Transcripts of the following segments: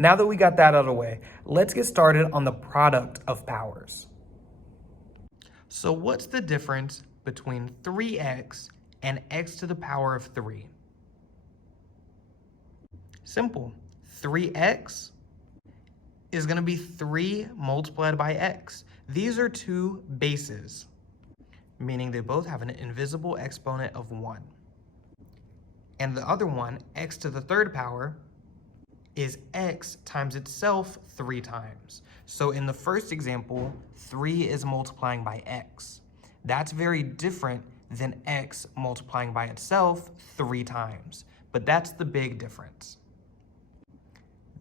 Now that we got that out of the way, let's get started on the product of powers. So what's the difference between 3x and x to the power of 3? Simple. 3x is going to be 3 multiplied by x. These are two bases, meaning they both have an invisible exponent of 1. And the other one, x to the third power, is x times itself 3 times. So in the first example, 3 is multiplying by x. That's very different than x multiplying by itself 3 times, but that's the big difference.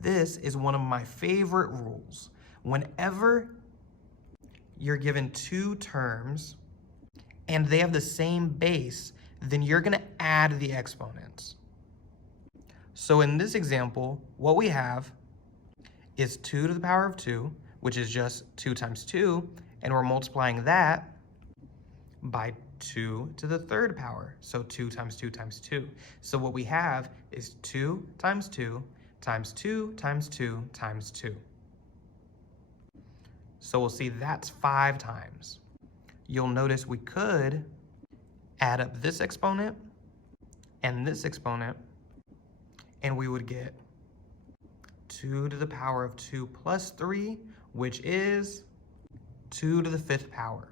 This is one of my favorite rules. Whenever you're given two terms and they have the same base, then you're going to add the exponents. So in this example, what we have is 2 to the power of 2, which is just 2 times 2, and we're multiplying that by 2 to the third power, so 2 times 2 times 2. So what we have is 2 times 2 times 2 times 2 times 2. So we'll see that's 5 times. You'll notice we could add up this exponent and this exponent, and we would get 2 to the power of 2 plus 3, which is 2 to the 5th power.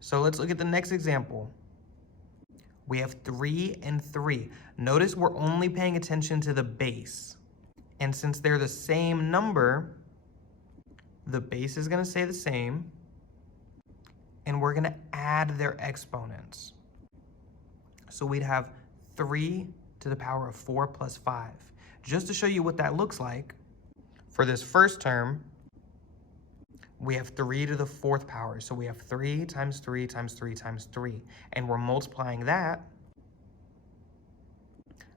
So let's look at the next example. We have 3 and 3. Notice we're only paying attention to the base. And since they're the same number, the base is going to stay the same, and we're going to add their exponents. So we'd have 3 to the power of 4 plus 5. Just to show you what that looks like, for this first term, we have 3 to the 4th power. So we have 3 times 3 times 3 times 3. And we're multiplying that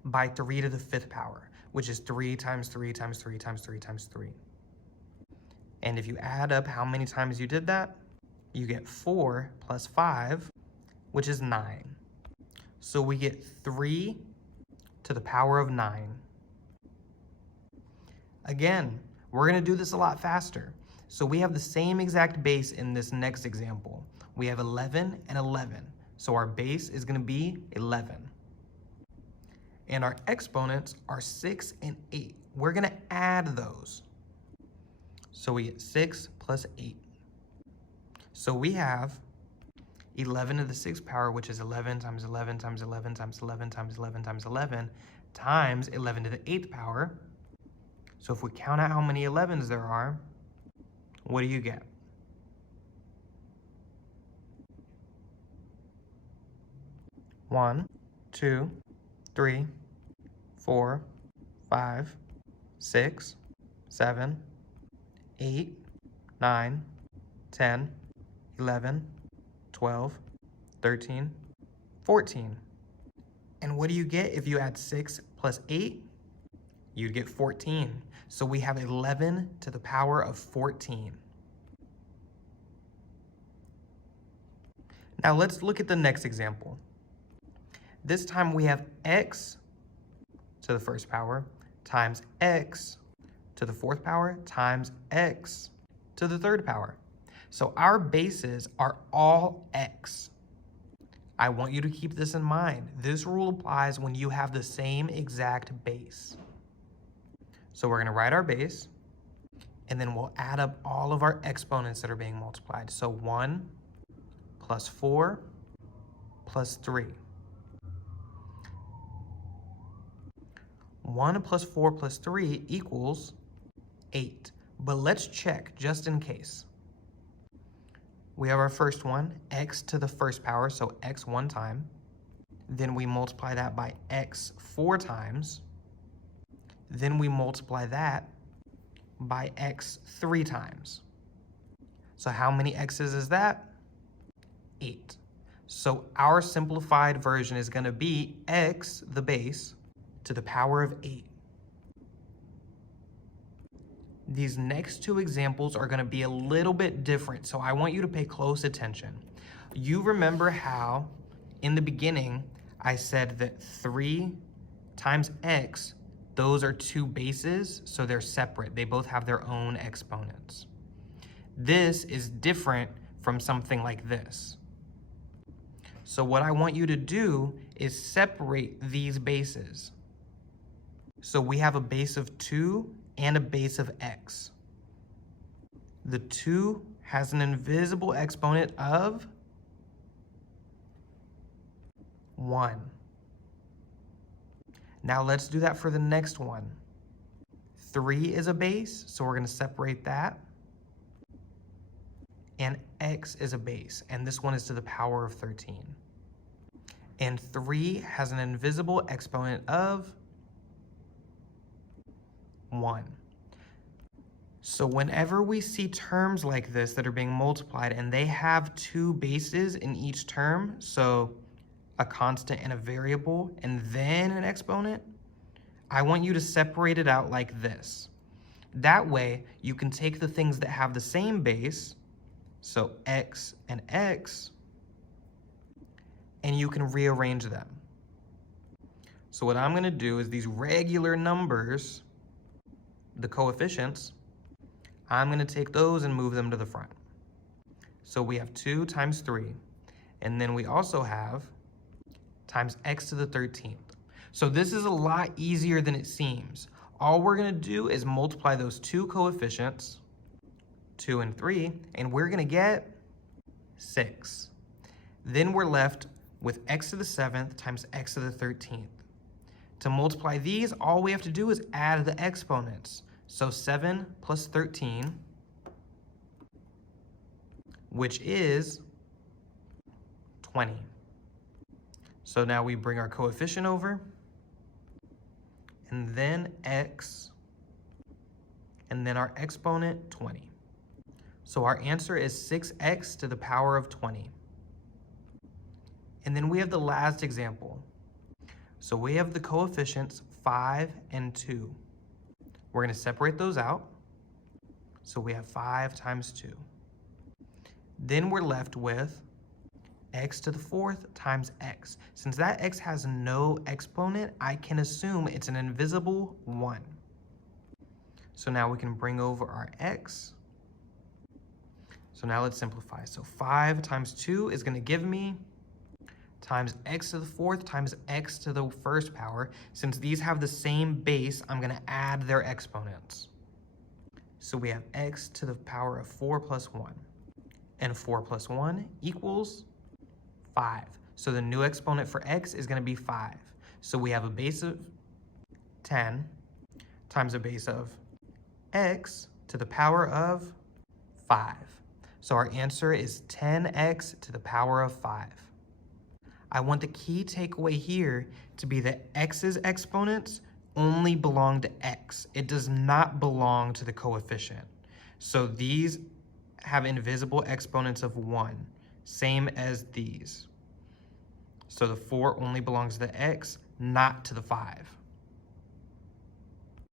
by 3 to the 5th power, which is 3 times 3 times 3 times 3 times 3. And if you add up how many times you did that, you get 4 plus 5, which is 9. So we get 3 to the power of 9. Again, we're going to do this a lot faster. So we have the same exact base in this next example. We have 11 and 11. So our base is going to be 11. And our exponents are 6 and 8. We're going to add those. So we get 6 plus 8. So we have 11 to the 6th power, which is 11 times 11 times 11 times 11 times 11 times 11 times 11 to the 8th power. So if we count out how many 11s there are, what do you get? One, 2, 3, 4, 5, 6, 7, 8, 9, 10, 11, 12, 13, 14. And what do you get if you add 6 plus 8? You'd get 14. So we have 11 to the power of 14. Now let's look at the next example. This time we have x to the first power times x to the 4th power times x to the 3rd power. So our bases are all x. I want you to keep this in mind. This rule applies when you have the same exact base. So we're going to write our base, and then we'll add up all of our exponents that are being multiplied. So 1 plus 4 plus 3. 1 plus 4 plus 3 equals 8. But let's check just in case. We have our first one, x to the 1st power, so x 1 time. Then we multiply that by x 4 times. Then we multiply that by x 3 times. So how many x's is that? 8. So our simplified version is going to be x, the base, to the power of 8. These next two examples are going to be a little bit different, so I want you to pay close attention. You remember how in the beginning I said that 3 times x Those are two bases, so they're separate. They both have their own exponents. This is different from something like this. So what I want you to do is separate these bases. So we have a base of 2 and a base of x. The 2 has an invisible exponent of 1. Now let's do that for the next one. 3 is a base, so we're going to separate that. And x is a base, and this one is to the power of 13. And 3 has an invisible exponent of 1. So whenever we see terms like this that are being multiplied and they have two bases in each term, so a constant and a variable, and then an exponent, I want you to separate it out like this. That way, you can take the things that have the same base, so x, and you can rearrange them. So what I'm going to do is these regular numbers, the coefficients, I'm going to take those and move them to the front. So we have 2 times 3, and then we also have times x to the 13th. So this is a lot easier than it seems. All we're going to do is multiply those two coefficients, 2 and 3, and we're going to get 6. Then we're left with x to the 7th times x to the 13th. To multiply these, all we have to do is add the exponents. So 7 plus 13, which is 20. So now we bring our coefficient over, and then x, and then our exponent, 20. So our answer is 6x to the power of 20. And then we have the last example. So we have the coefficients 5 and 2. We're going to separate those out. So we have 5 times 2. Then we're left with x to the 4th times x. Since that x has no exponent, I can assume it's an invisible 1. So now we can bring over our x. So now let's simplify. So 5 times 2 is going to give me times x to the 4th times x to the 1st power. Since these have the same base, I'm going to add their exponents. So we have x to the power of 4 plus 1. And 4 plus 1 equals 5. So the new exponent for x is going to be 5. So we have a base of 10 times a base of x to the power of 5. So our answer is 10x to the power of 5. I want the key takeaway here to be that x's exponents only belong to x. It does not belong to the coefficient. So these have invisible exponents of 1, same as these. So the 4 only belongs to the x, not to the 5.